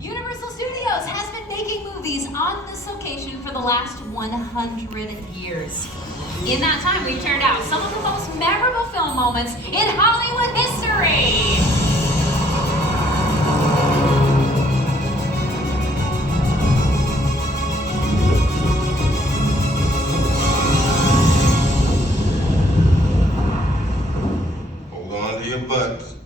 Universal Studios has been making movies on this location for the last 100 years. In that time, we've turned out some of the most memorable film moments in Hollywood history. Hold on to your butts.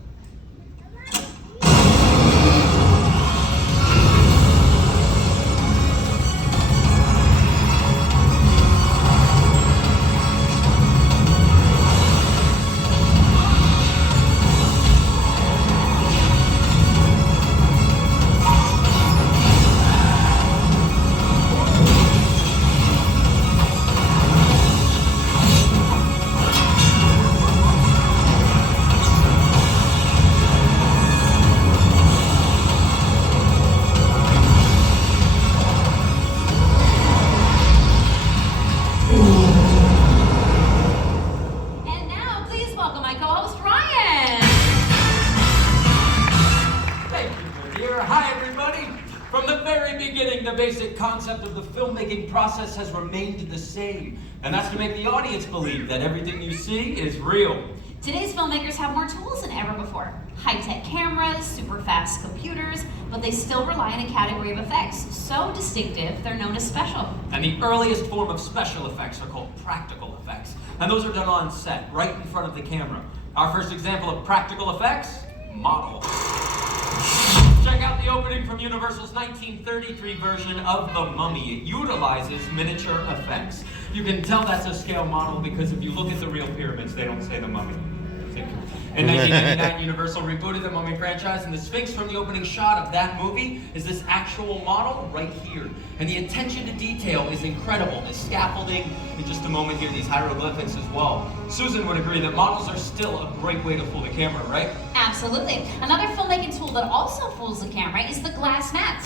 And now, please welcome my co-host, Ryan. Thank you, my dear. Hi, everybody. From the very beginning, the basic concept of the filmmaking process has remained the same, and that's to make the audience believe that everything you see is real. Today's filmmakers have more tools than ever before. High-tech cameras, super fast computers, but they still rely on a category of effects so distinctive they're known as special. And the earliest form of special effects are called practical effects, and those are done on set, right in front of the camera. Our first example of practical effects, Model. Check out the opening from Universal's 1933 version of The Mummy. It utilizes miniature effects. You can tell that's a scale model because if you look at the real pyramids, they don't say The Mummy. In 1999, Universal rebooted the Mummy franchise, and the Sphinx from the opening shot of that movie is this actual model right here. And the attention to detail is incredible. The scaffolding, in just a moment here, these hieroglyphics as well. Susan would agree that models are still a great way to fool the camera, right? Absolutely. Another filmmaking tool that also fools the camera is the glass mat.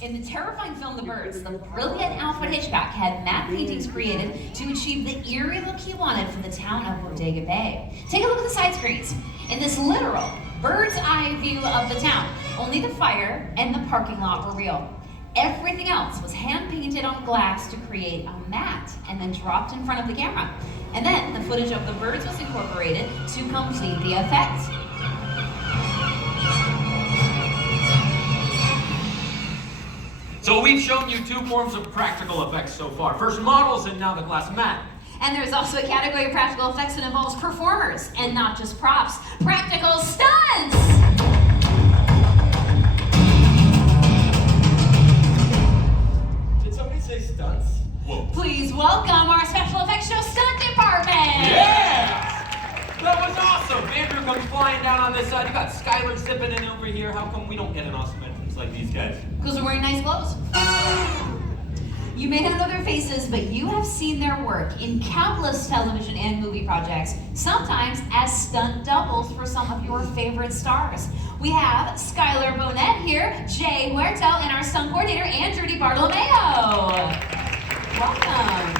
In the terrifying film The Birds, the brilliant Alfred Hitchcock had matte paintings created to achieve the eerie look he wanted for the town of Bodega Bay. Take a look at the side screens. In this literal bird's eye view of the town, only the fire and the parking lot were real. Everything else was hand painted on glass to create a mat and then dropped in front of the camera. And then the footage of the birds was incorporated to complete the effect. So we've shown you two forms of practical effects so far. First models and now the glass mat. And there's also a category of practical effects that involves performers and not just props. Practical stunts! Did somebody say stunts? Whoa. Please welcome our special effects show stunt department! Yeah! That was awesome! Andrew comes flying down on this side. You got Skylar zipping in over here. How come we don't get an awesome entrance like these guys? Because we're wearing nice clothes. You may not know their faces, but you have seen their work in countless television and movie projects, sometimes as stunt doubles for some of your favorite stars. We have Skylar Bonnet here, Jay Huerto, and our stunt coordinator, Andrew DiBartolomeo. Welcome.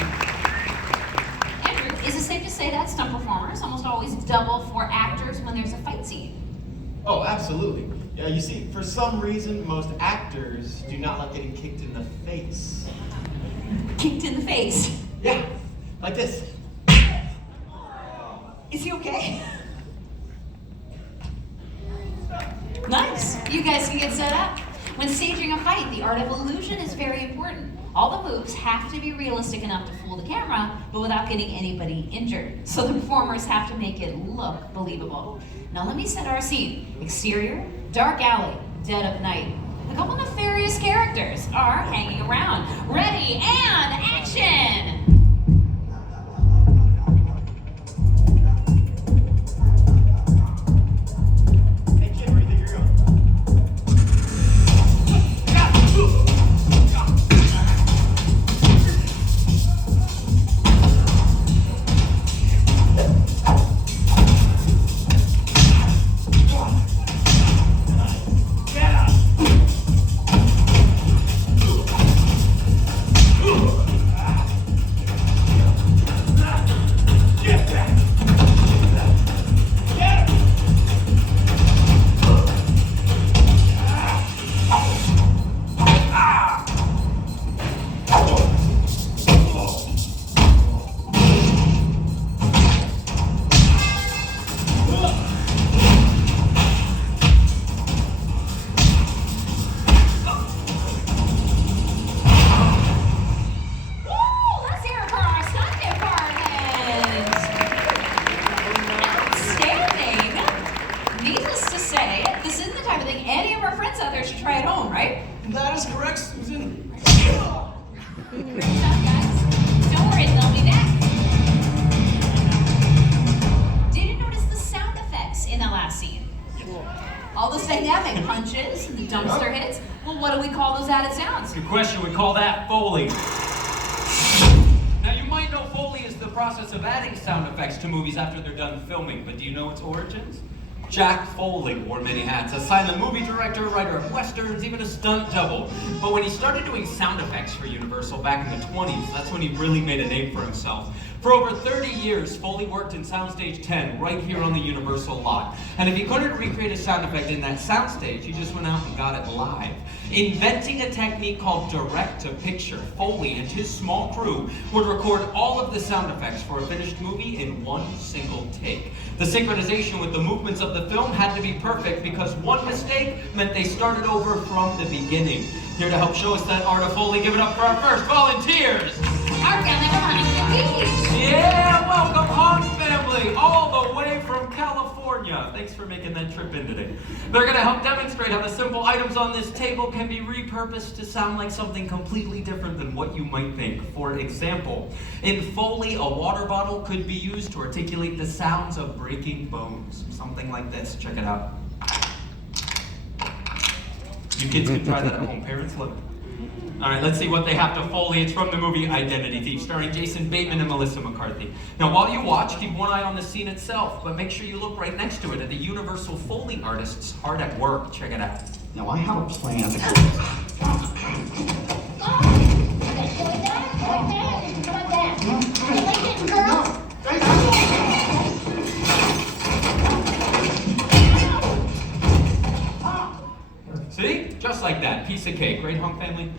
Andrew, is it safe to say that stunt performers almost always double for actors when there's a fight scene? Oh, absolutely. Yeah, you see, for some reason, most actors do not like getting kicked in the face. Kicked in the face. Yeah, like this. Is he okay? Nice. You guys can get set up. When staging a fight, the art of illusion is very important. All the moves have to be realistic enough to fool the camera, but without getting anybody injured. So the performers have to make it look believable. Now let me set our scene. Exterior, dark alley, dead of night. A couple nefarious characters are hanging around. Ready and action! Hey kid, where do you think you're going? dumpster hits? Well, what do we call those added sounds? Good question. We call that Foley. Now, you might know Foley is the process of adding sound effects to movies after they're done filming, but do you know its origins? Jack Foley wore many hats, a silent movie director, writer of westerns, even a stunt double. But when he started doing sound effects for Universal back in the 20s, that's when he really made a name for himself. For over 30 years, Foley worked in Soundstage 10, right here on the Universal lot. And if he couldn't recreate a sound effect in that soundstage, he just went out and got it live. Inventing a technique called direct-to-picture, Foley and his small crew would record all of the sound effects for a finished movie in one single take. The synchronization with the movements of the film had to be perfect because one mistake meant they started over from the beginning. Here to help show us that art of Foley, give it up for our first volunteers! Our family from Huntington Beach. Yeah, welcome home, family, all the way from California. Thanks for making that trip in today. They're gonna help demonstrate how the simple items on this table can be repurposed to sound like something completely different than what you might think. For example, in Foley, a water bottle could be used to articulate the sounds of breaking bones. Something like this, check it out. You kids can try that at home, parents love it. All right, let's see what they have to Foley. It's from the movie Identity Thief, starring Jason Bateman and Melissa McCarthy. Now, while you watch, keep one eye on the scene itself, but make sure you look right next to it at the Universal Foley artists hard at work. Check it out. Now, I have a plan to See? Just like that. Piece of cake. Right, Hunk family?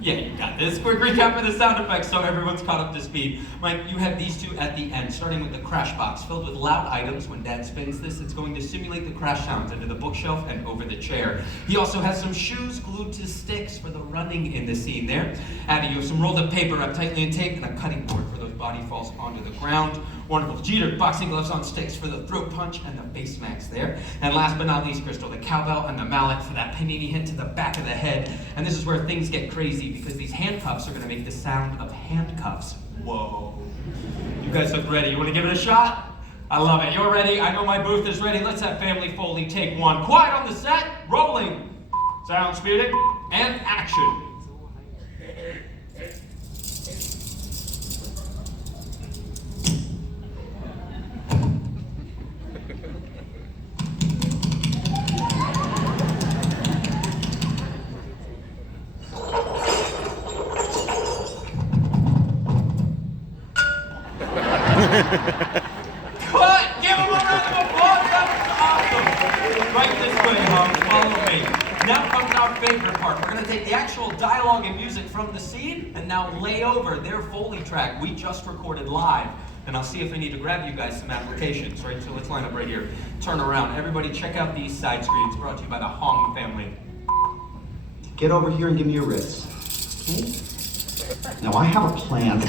Yeah, you got this. Quick recap of the sound effects so everyone's caught up to speed. Mike, you have these two at the end, starting with the crash box, filled with loud items. When Dad spins this, it's going to simulate the crash sounds into the bookshelf and over the chair. He also has some shoes glued to sticks for the running in the scene there. Abby, you have some rolled up paper wrapped tightly in tape and a cutting board for those body falls onto the ground. Wonderful. Jeter, boxing gloves on sticks for the throat punch and the face max there. And last but not least, Crystal, the cowbell and the mallet for that panini hit to the back of the head. And this is where things get crazy because these handcuffs are going to make the sound of handcuffs. Whoa. You guys look ready. You want to give it a shot? I love it. You're ready. I know my booth is ready. Let's have Family Foley take one. Quiet on the set. Rolling. Sound speeding. And action. Cut! Give him a round of applause! That was awesome! Right this way, Hum. Follow me. Now comes our favorite part. We're going to take the actual dialogue and music from the scene and now lay over their Foley track we just recorded live. And I'll see if I need to grab you guys some applications, right? So let's line up right here. Turn around. Everybody check out these side screens brought to you by the Hong family. get over here and give me your wrist. Okay? Now, I have a plan.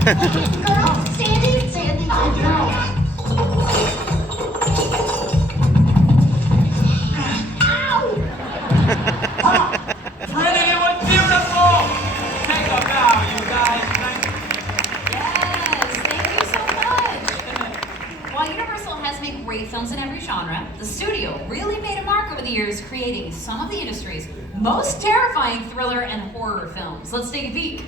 Girl, Sandy, Pretty, it was beautiful! Take a bow, you guys. Yes, thank you so much. While Universal has made great films in every genre, the studio really made a mark over the years creating some of the industry's most terrifying thriller and horror films. Let's take a peek.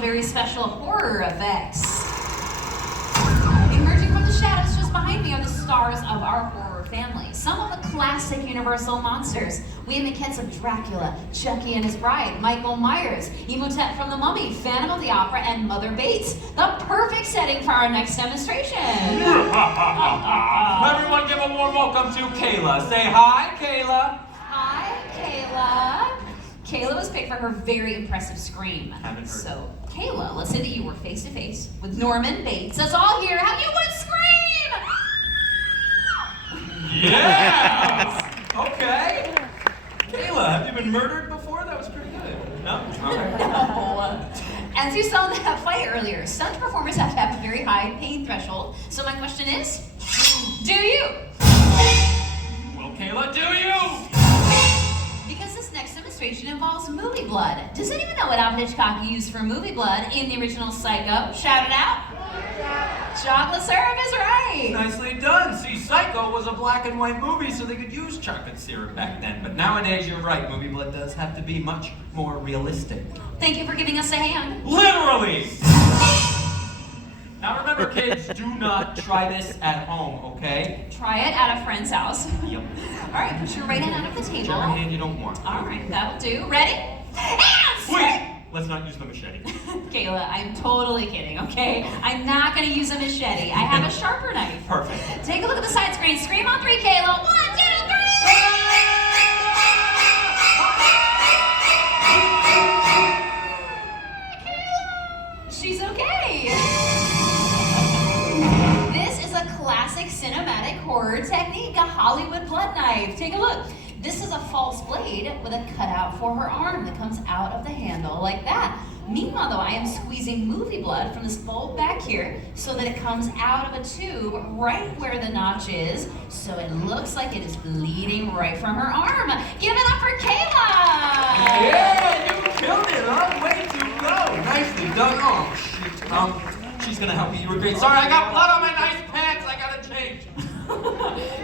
Very special horror effects. Emerging from the shadows just behind me are the stars of our horror family. Some of the classic Universal monsters. We have maquettes of Dracula, Chucky and his bride, Michael Myers, Imhotep from the Mummy, Phantom of the Opera, and Mother Bates. The perfect setting for our next demonstration. Everyone give a warm welcome to Kayla. Say hi, Kayla. Hi, Kayla. Kayla was picked for her very impressive scream. Haven't heard. So, Kayla, let's say that you were face to face with Norman Bates. Let's all hear how you would scream. Yeah! Okay. Kayla, have you been murdered before? That was pretty good. No? Okay. No. As you saw in that fight earlier, stunt performers have to have a very high pain threshold. So my question is, do you? Well, Kayla, do you? Because this next demonstration involves movie blood. Does anyone know what Alfred Hitchcock used for movie blood in the original Psycho? Shout it out. Chocolate syrup is right. Nicely done. See, Psycho was a black and white movie, so they could use chocolate syrup back then. But nowadays, you're right. Movie blood does have to be much more realistic. Thank you for giving us a hand. Literally! Now remember, kids, do not try this at home, okay? Try it at a friend's house. Yep. All right, put your right hand out of the table. Whichever hand you don't want. All right, that'll do. Ready? And Wait! Let's not use the machete. Kayla, I'm totally kidding, okay? I'm not gonna use a machete. I have a sharper knife. Perfect. Take a look at the side screen. Scream on 3, Kayla. 1, 2, 3. She's okay. This is a classic cinematic horror technique, a Hollywood blood knife. Take a look. This is a false blade with a cutout for her arm that comes out of the handle like that. Meanwhile, though, I am squeezing movie blood from this bulb back here so that it comes out of a tube right where the notch is, so it looks like it is bleeding right from her arm. Give it up for Kayla! Yeah, you killed it, huh? Way to go. Nicely done. Oh, shoot. She's gonna help me. You were great. Sorry, I got blood on my nice pants. I gotta change.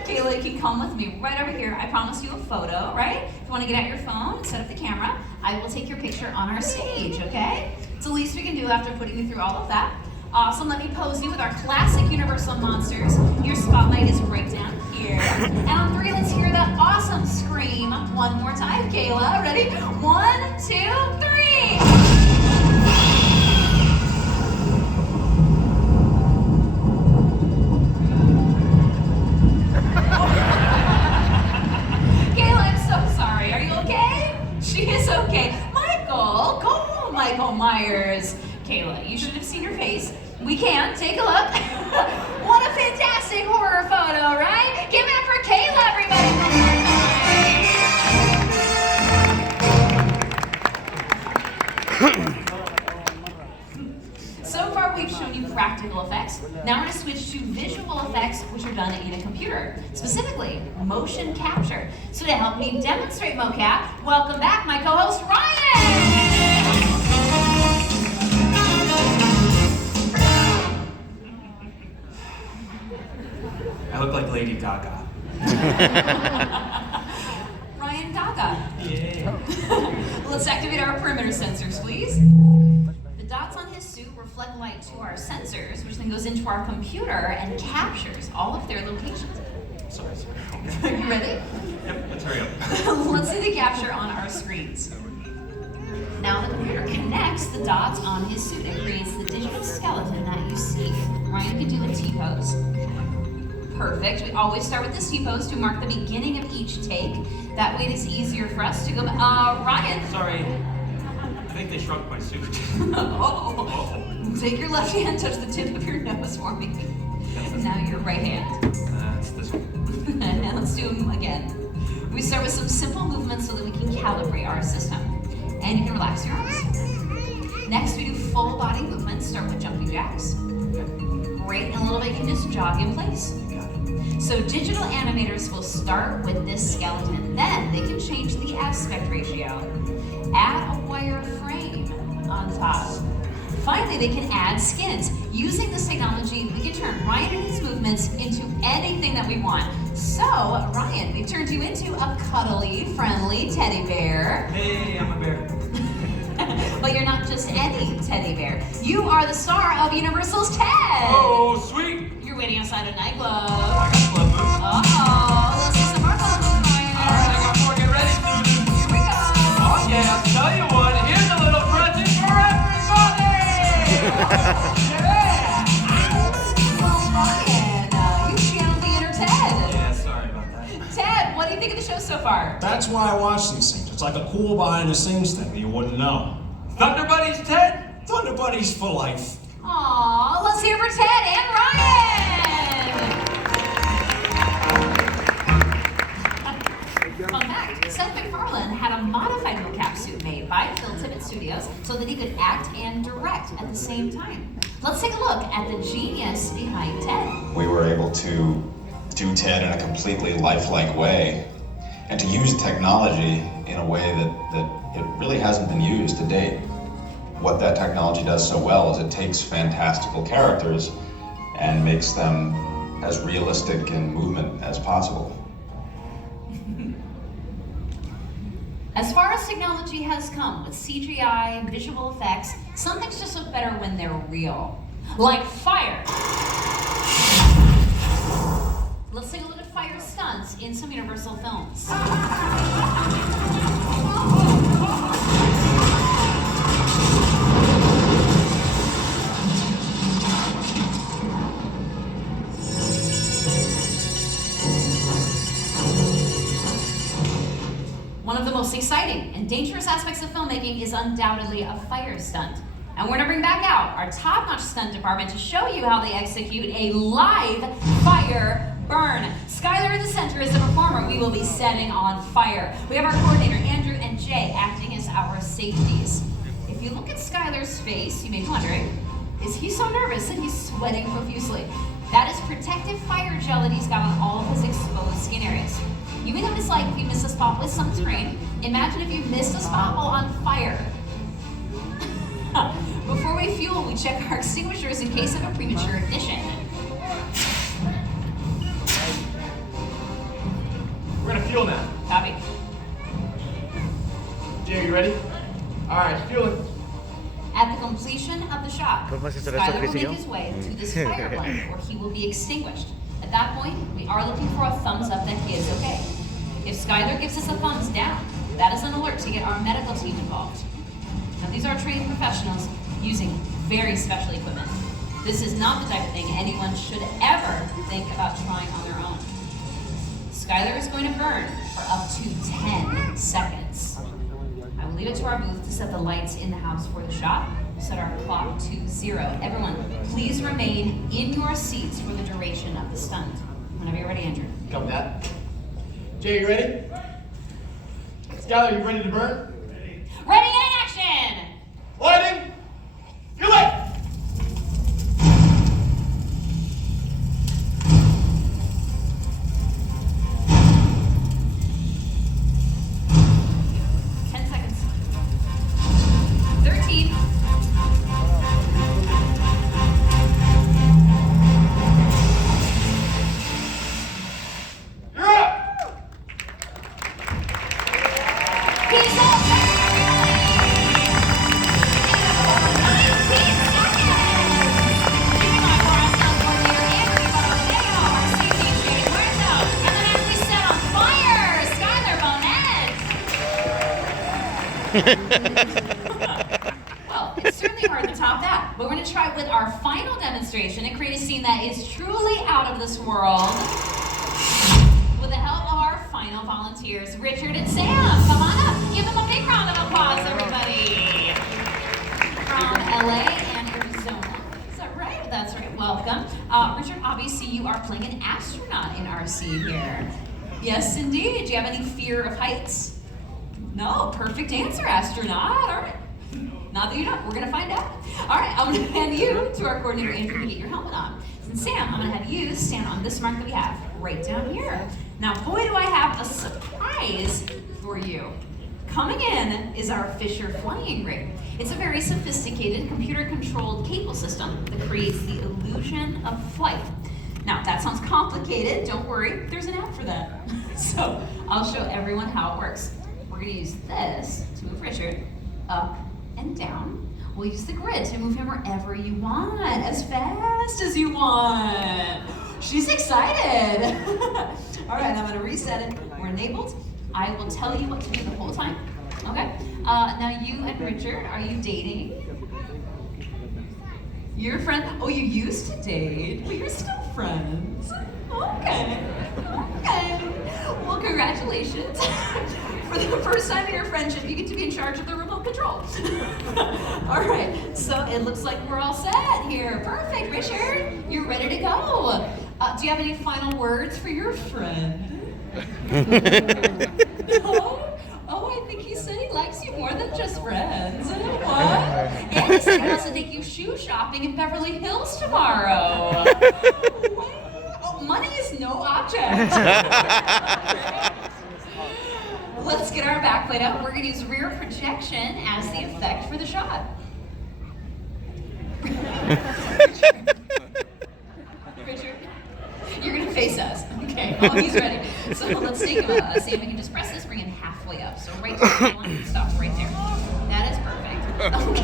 Kayla, you can come with me right over here. I promised you a photo, right? If you want to get out your phone and set up the camera, I will take your picture on our stage, okay? It's the least we can do after putting you through all of that. Awesome, let me pose you with our classic Universal monsters. Your spotlight is right down here. And on 3, let's hear that awesome scream one more time. Kayla, ready? 1, 2, 3. Michael Myers. Kayla, you should have seen her face. We can. Take a look. What a fantastic horror photo, right? Give it up for Kayla, everybody. So far, we've shown you practical effects. Now we're going to switch to visual effects, which are done in a computer, specifically motion capture. So to help me demonstrate mocap, welcome back my co-host, Ryan! I look like Lady Gaga. Ryan Gaga. Yeah. Let's activate our perimeter sensors, please. The dots on his suit reflect light to our sensors, which then goes into our computer and captures all of their locations. Sorry. Are you ready? Yep, let's hurry up. Let's see the capture on our screens. Now the computer connects the dots on his suit and creates the digital skeleton that you see. Ryan can do the T-pose. Perfect. We always start with this T-pose to mark the beginning of each take. That way it is easier for us to go back. Ryan. Sorry. I think they shrunk my suit. Oh. Take your left hand, touch the tip of your nose for me. Now your right hand. That's this one. And let's do them again. We start with some simple movements so that we can calibrate our system. And you can relax your arms. Next, we do full body movements. Start with jumping jacks. Great, and a little bit you can just jog in place. So digital animators will start with this skeleton. Then they can change the aspect ratio. Add a wire frame on top. Finally, they can add skins. Using this technology, we can turn Ryan and his movements into anything that we want. So, Ryan, we turned you into a cuddly, friendly teddy bear. Hey, I'm a bear. But you're not just any teddy bear. You are the star of Universal's Ted. Oh, sweet. You're waiting outside a nightclub. I got club moves. Oh, let's see some more club Well, Ryan, you channeled the inner Ted. Yeah, sorry about that. Ted, what do you think of the show so far? That's why I watch these things. It's like a cool behind the scenes thing that you wouldn't know. Thunder Buddies, Ted? Thunder Buddies for life. Aw, let's hear for Ted and Ryan! Fun fact, Seth MacFarlane had a modified mocap suit made by Estudios so that he could act and direct at the same time. Let's take a look at the genius behind Ted. We were able to do Ted in a completely lifelike way and to use technology in a way that it really hasn't been used to date. What that technology does so well is it takes fantastical characters and makes them as realistic in movement as possible. As far as technology has come with CGI and visual effects, some things just look better when they're real. Like fire. Let's take a look at fire stunts in some Universal films. One of the most exciting and dangerous aspects of filmmaking is undoubtedly a fire stunt. And we're gonna bring back out our top-notch stunt department to show you how they execute a live fire burn. Skylar in the center is the performer we will be setting on fire. We have our coordinator, Andrew and Jay, acting as our safeties. If you look at Skylar's face, you may be wondering, is he so nervous that he's sweating profusely? That is protective fire gel that he's got on all of his exposed skin areas. You may notice, like, if you miss a spot with sunscreen, imagine if you missed a spot while on fire. Before we fuel, we check our extinguishers in case of a premature ignition. We're gonna fuel now. Copy. Jay, are you ready? All right, fueling. At the completion of the shot, ¿Cómo se será Skylar will make sacrificio? his way to this fire line where he will be extinguished. At that point, we are looking for a thumbs up that he is okay. If Skylar gives us a thumbs down, that is an alert to get our medical team involved. Now, these are trained professionals using very special equipment. This is not the type of thing anyone should ever think about trying on their own. Skylar is going to burn for up to 10 seconds. I will leave it to our booth to set the lights in the house for the shot. Set our clock to 0. Everyone, please remain in your seats for the duration of the stunt. Whenever you're ready, Andrew. Copy that. Jay, you ready? Skylar, you ready to burn? Ready and action! Lighting! Fuel it! Well, it's certainly hard to top that, but we're going to try with our final demonstration and create a scene that is truly out of this world with the help of our final volunteers, Richard and Sam. Come on up. Give them a big round of applause, everybody. From LA and Arizona. Is that right? That's right. Welcome. Richard, obviously you are playing an astronaut in our scene here. Yes, indeed. Do you have any fear of heights? No, perfect answer, astronaut. All right. Not that you don't, we're gonna find out. All right, I'm gonna hand you to our coordinator, Andrew, to get your helmet on. And Sam, I'm gonna have you stand on this mark that we have right down here. Now, boy, do I have a surprise for you. Coming in is our Fisher flying rig. It's a very sophisticated computer-controlled cable system that creates the illusion of flight. Now, that sounds complicated. Don't worry, there's an app for that. So, I'll show everyone how it works. We're gonna use this to move Richard up and down. We'll use the grid to move him wherever you want, as fast as you want. She's excited. All right, I'm gonna reset it. We're enabled. I will tell you what to do the whole time. Okay? Now you and Richard, are you dating? You're friends? Oh, you used to date, but you're still friends. Okay. Okay. Well, congratulations. For the first time in your friendship, you get to be in charge of the remote control. All right. So it looks like we're all set here. Perfect, Richard. You're ready to go. Do you have any final words for your friend? No? Oh, I think he said he likes you more than just friends. What? And he said he wants to take you shoe shopping in Beverly Hills tomorrow. Oh, money is no object. Let's get our backplate up. We're going to use rear projection as the effect for the shot. Richard, you're going to face us. Okay, oh, he's ready. So let's take him out. See if we can just press this, bring him halfway up. So right there, stop right there. That is perfect.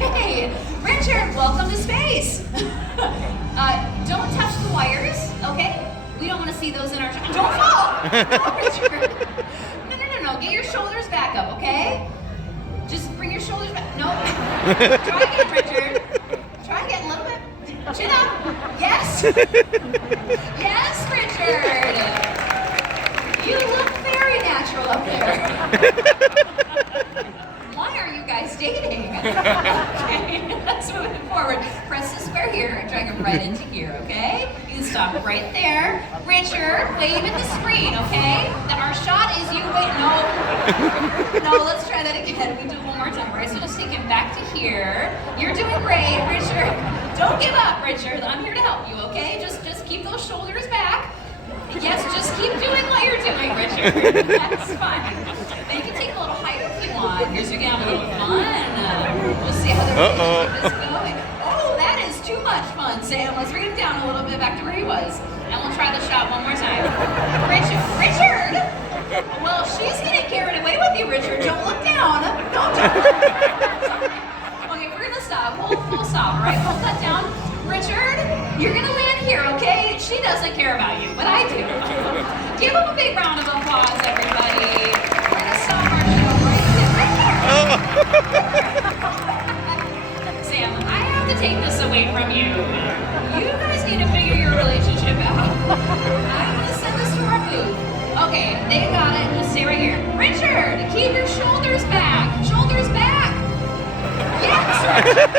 Okay, Richard, welcome to space. Don't touch the wires, okay? We don't want to see those in our... Don't fall! No, Richard. No. Get your shoulders back up, okay? Just bring your shoulders back. No. Try again, Richard. Try again, a little bit. Chin up. Yes. Yes, Richard. You look very natural up there. Why are you guys dating? Okay, let's move it forward. Press the square here and drag it right into here, okay? You can stop right there. Richard, wave at the screen, okay? Our shot is you wait. No, let's try that again. We do it one more time. All right, so just take him back to here. You're doing great, Richard. Don't give up, Richard. I'm here to help you, okay? Just keep those shoulders back. Yes, just keep doing what you're doing, Richard. That's fine. And you can take a little higher if you want, because you're gonna have a little fun. We'll see how the relationship is going. Oh, that is too much fun, Sam. Let's bring him down a little bit back to where he was. And we'll try the shot one more time. Richard! Well, she's getting carried away with you, Richard. Don't look down. Don't. Okay, we're gonna stop. We'll stop, all right? Hold that down. Richard, you're gonna land here, okay? She doesn't care about you, but I do. Give him a big round of applause, everybody. We're gonna stop our show right there. Sam, I have to take this away from you. You guys need to figure your relationship out. I'm gonna send this to our booth. Okay, they got it. Just stay right here. Richard, keep your shoulders back. Shoulders back. Yes, Richard.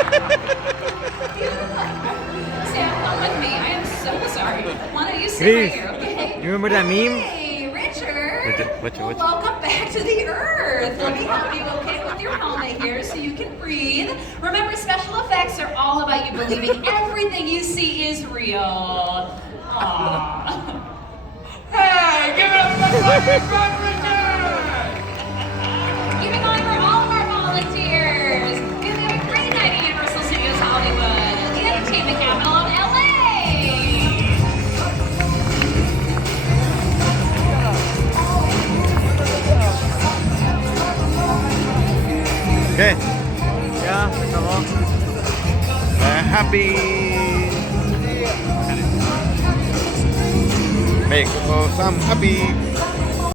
Sam, come with me. I am so sorry. Why don't you sit right here, okay? You remember that meme? Hey, Richard. What? Well, welcome back to the Earth. Let me help you, okay, with your helmet here so you can breathe. Remember, special effects are all about you believing everything you see is real. Aww. Hey, give it up for Richard! Giving on for all of our volunteers. We're gonna have a great night at Universal Studios Hollywood, the entertainment capital of LA. Okay. Ya, se acabó. Happy. Make some happy.